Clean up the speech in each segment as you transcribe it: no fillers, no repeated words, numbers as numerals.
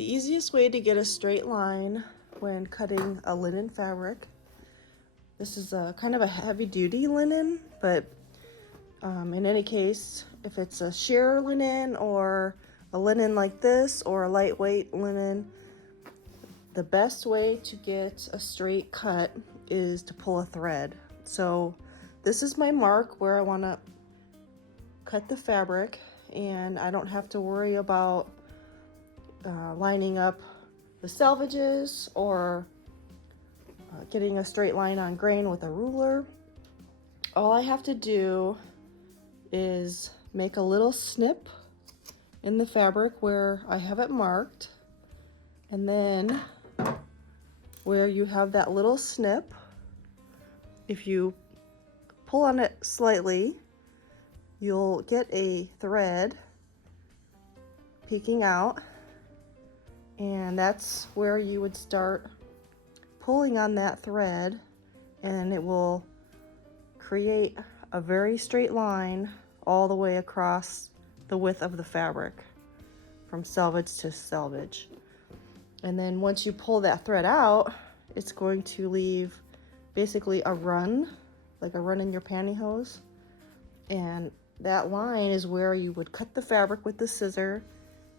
The easiest way to get a straight line when cutting a linen fabric, this is a kind of a heavy duty linen, but in any case, if it's a sheer linen or a linen like this or a lightweight linen, the best way to get a straight cut is to pull a thread. So this is my mark where I want to cut the fabric, and I don't have to worry about lining up the selvages or getting a straight line on grain with a ruler. All I have to do is make a little snip in the fabric where I have it marked, and then where you have that little snip, if you pull on it slightly, you'll get a thread peeking out, and that's where you would start pulling on that thread, and it will create a very straight line all the way across the width of the fabric from selvage to selvage. And then once you pull that thread out, it's going to leave basically a run, like a run in your pantyhose. And that line is where you would cut the fabric with the scissor,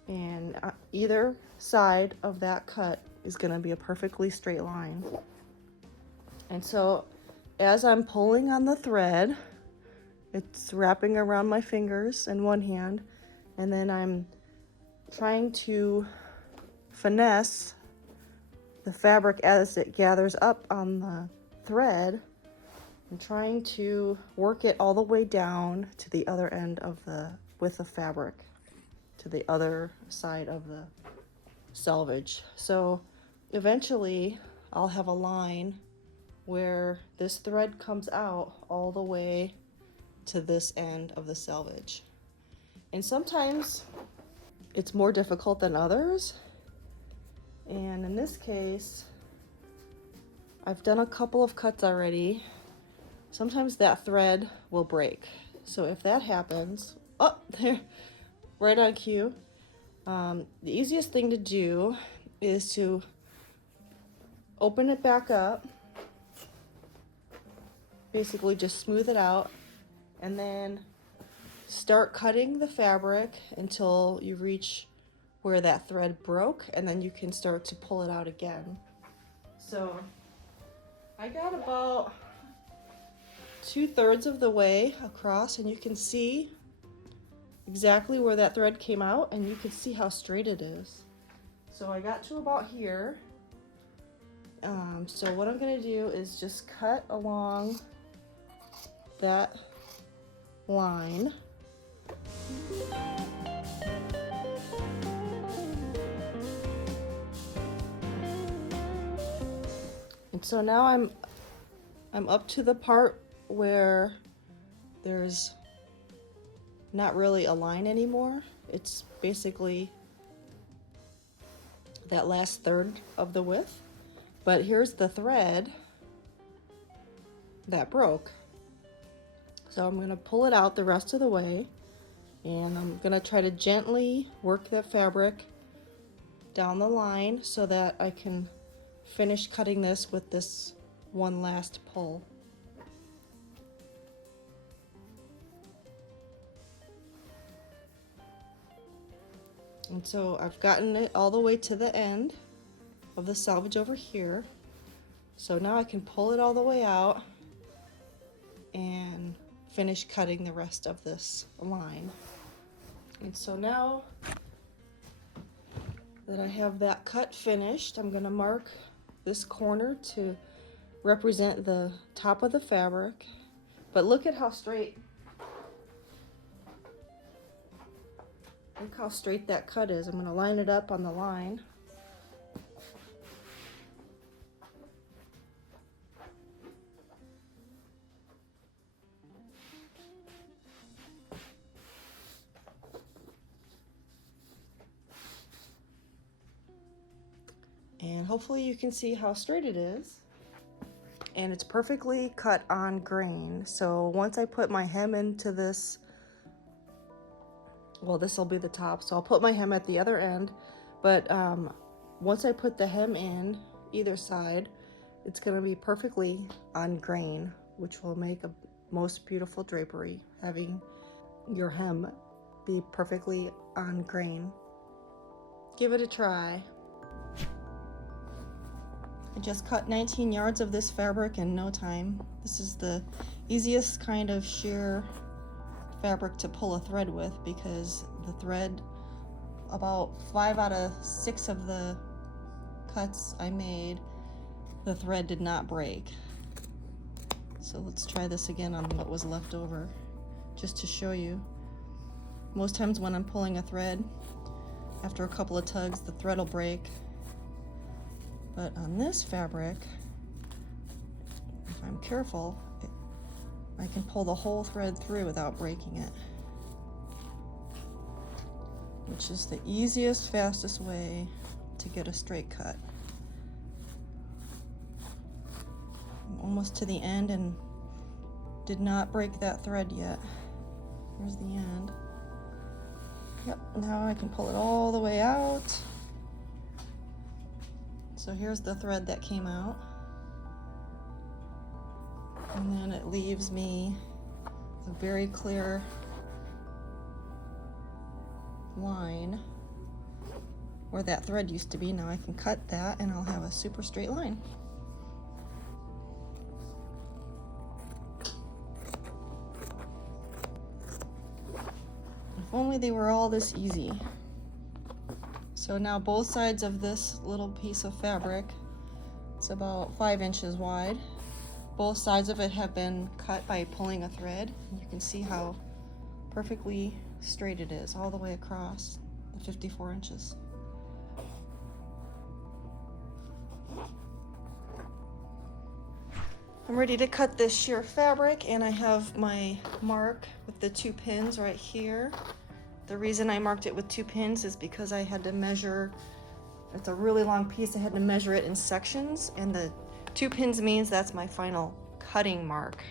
and either side of that cut is going to be a perfectly straight line. And so as I'm pulling on the thread, it's wrapping around my fingers in one hand, and then I'm trying to finesse the fabric as it gathers up on the thread. I'm trying to work it all the way down to the other end of the width of fabric, to the other side of the selvage. So eventually I'll have a line where this thread comes out all the way to this end of the selvage. And sometimes it's more difficult than others. And in this case, I've done a couple of cuts already. Sometimes that thread will break. So if that happens, oh, there, right on cue. The easiest thing to do is to open it back up, basically just smooth it out, and then start cutting the fabric until you reach where that thread broke, and then you can start to pull it out again. So I got about 2/3 of the way across, and you can see exactly where that thread came out, and you can see how straight it is. So I got to about here. So what I'm gonna do is just cut along that line. And so now I'm up to the part where there's not really a line anymore. It's basically that last third of the width. But here's the thread that broke. So I'm gonna pull it out the rest of the way, and I'm gonna try to gently work that fabric down the line so that I can finish cutting this with this one last pull. And so I've gotten it all the way to the end of the selvage over here. So now I can pull it all the way out and finish cutting the rest of this line. And so now that I have that cut finished, I'm going to mark this corner to represent the top of the fabric. But look at how straight, look how straight that cut is. I'm going to line it up on the line. And hopefully you can see how straight it is. And it's perfectly cut on grain. So once I put my hem into this, well, this will be the top. So I'll put my hem at the other end, But once I put the hem in either side, it's going to be perfectly on grain, which will make a most beautiful drapery, having your hem be perfectly on grain. Give it a try. I just cut 19 yards of this fabric in no time. This is the easiest kind of sheer fabric to pull a thread with, because the thread, about 5 out of 6 of the cuts I made, the thread did not break. So let's try this again on what was left over, just to show you. Most times when I'm pulling a thread, after a couple of tugs, the thread will break. But on this fabric, if I'm careful, I can pull the whole thread through without breaking it, which is the easiest, fastest way to get a straight cut. I'm almost to the end and did not break that thread yet. Here's the end. Yep, now I can pull it all the way out. So here's the thread that came out. And then it leaves me a very clear line where that thread used to be. Now I can cut that and I'll have a super straight line. If only they were all this easy. So now both sides of this little piece of fabric, it's about 5 inches wide. Both sides of it have been cut by pulling a thread. You can see how perfectly straight it is all the way across the 54 inches. I'm ready to cut this sheer fabric, and I have my mark with the 2 pins right here. The reason I marked it with 2 pins is because I had to measure, it's a really long piece, I had to measure it in sections, and the 2 pins means that's my final cutting mark,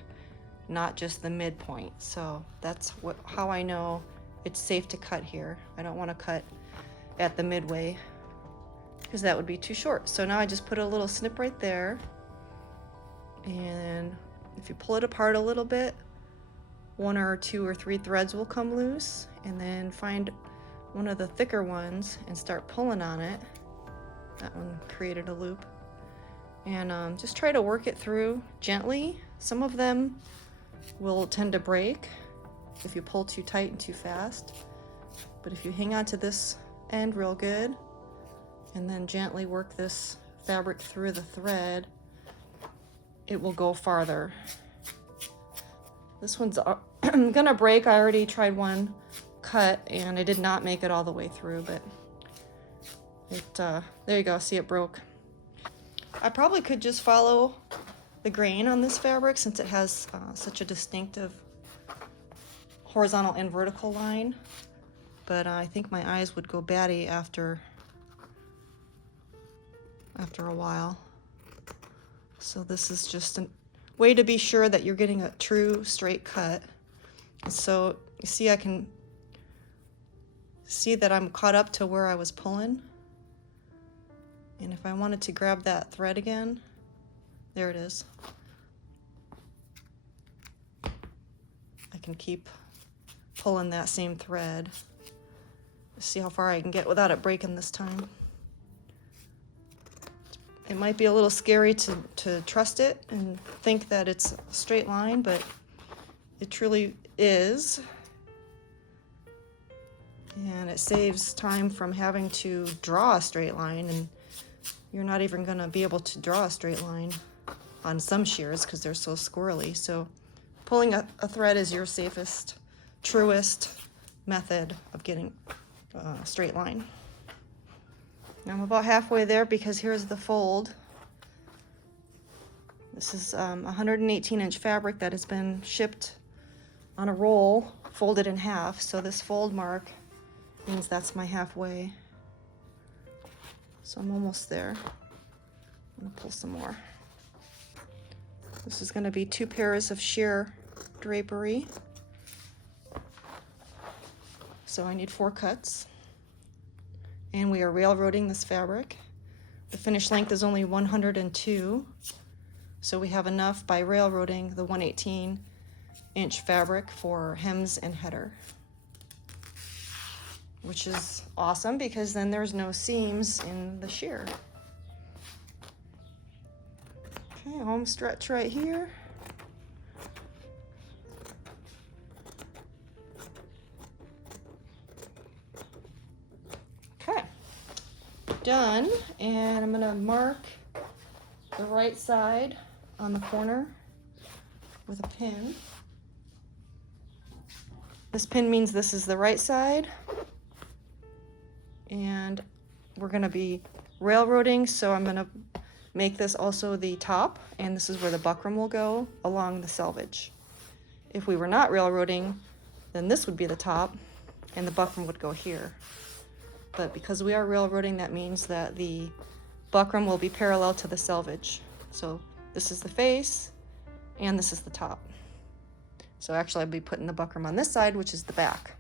not just the midpoint. So that's how I know it's safe to cut here. I don't want to cut at the midway because that would be too short. So now I just put a little snip right there, and if you pull it apart a little bit, 1 or 2 or 3 threads will come loose, and then find one of the thicker ones and start pulling on it. That one created a loop. And just try to work it through gently. Some of them will tend to break if you pull too tight and too fast. But if you hang on to this end real good and then gently work this fabric through the thread, it will go farther. This one's gonna break. I already tried one cut and I did not make it all the way through, but there you go, see, it broke. I probably could just follow the grain on this fabric since it has such a distinctive horizontal and vertical line, but I think my eyes would go batty after a while. So this is just a way to be sure that you're getting a true straight cut. So you see, I can see that I'm caught up to where I was pulling. And if I wanted to grab that thread again, there it is. I can keep pulling that same thread. See how far I can get without it breaking this time. It might be a little scary to trust it and think that it's a straight line, but it truly is. And it saves time from having to draw a straight line, and you're not even going to be able to draw a straight line on some shears because they're so squirrely. So pulling a thread is your safest, truest method of getting a straight line. Now I'm about halfway there because here's the fold. This is 118-inch fabric that has been shipped on a roll, folded in half. So this fold mark means that's my halfway. So I'm almost there. I'm gonna pull some more. This is gonna be 2 pairs of sheer drapery. So I need 4 cuts. and we are railroading this fabric. The finished length is only 102, so we have enough by railroading the 118-inch fabric for hems and header, which is awesome because then there's no seams in the sheer. Okay, home stretch right here. Okay, done, and I'm gonna mark the right side on the corner with a pin. This pin means this is the right side, and we're gonna be railroading, so I'm gonna make this also the top, and this is where the buckram will go along the selvage. If we were not railroading, then this would be the top and the buckram would go here. But because we are railroading, that means that the buckram will be parallel to the selvage. So this is the face and this is the top. So actually I'll be putting the buckram on this side, which is the back.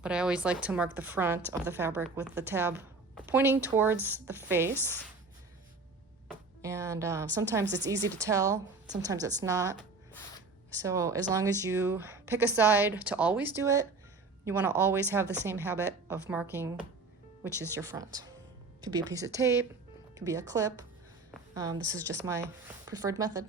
But I always like to mark the front of the fabric with the tab pointing towards the face. And sometimes it's easy to tell, sometimes it's not. So as long as you pick a side to always do it, you want to always have the same habit of marking, which is your front. Could be a piece of tape, could be a clip. This is just my preferred method.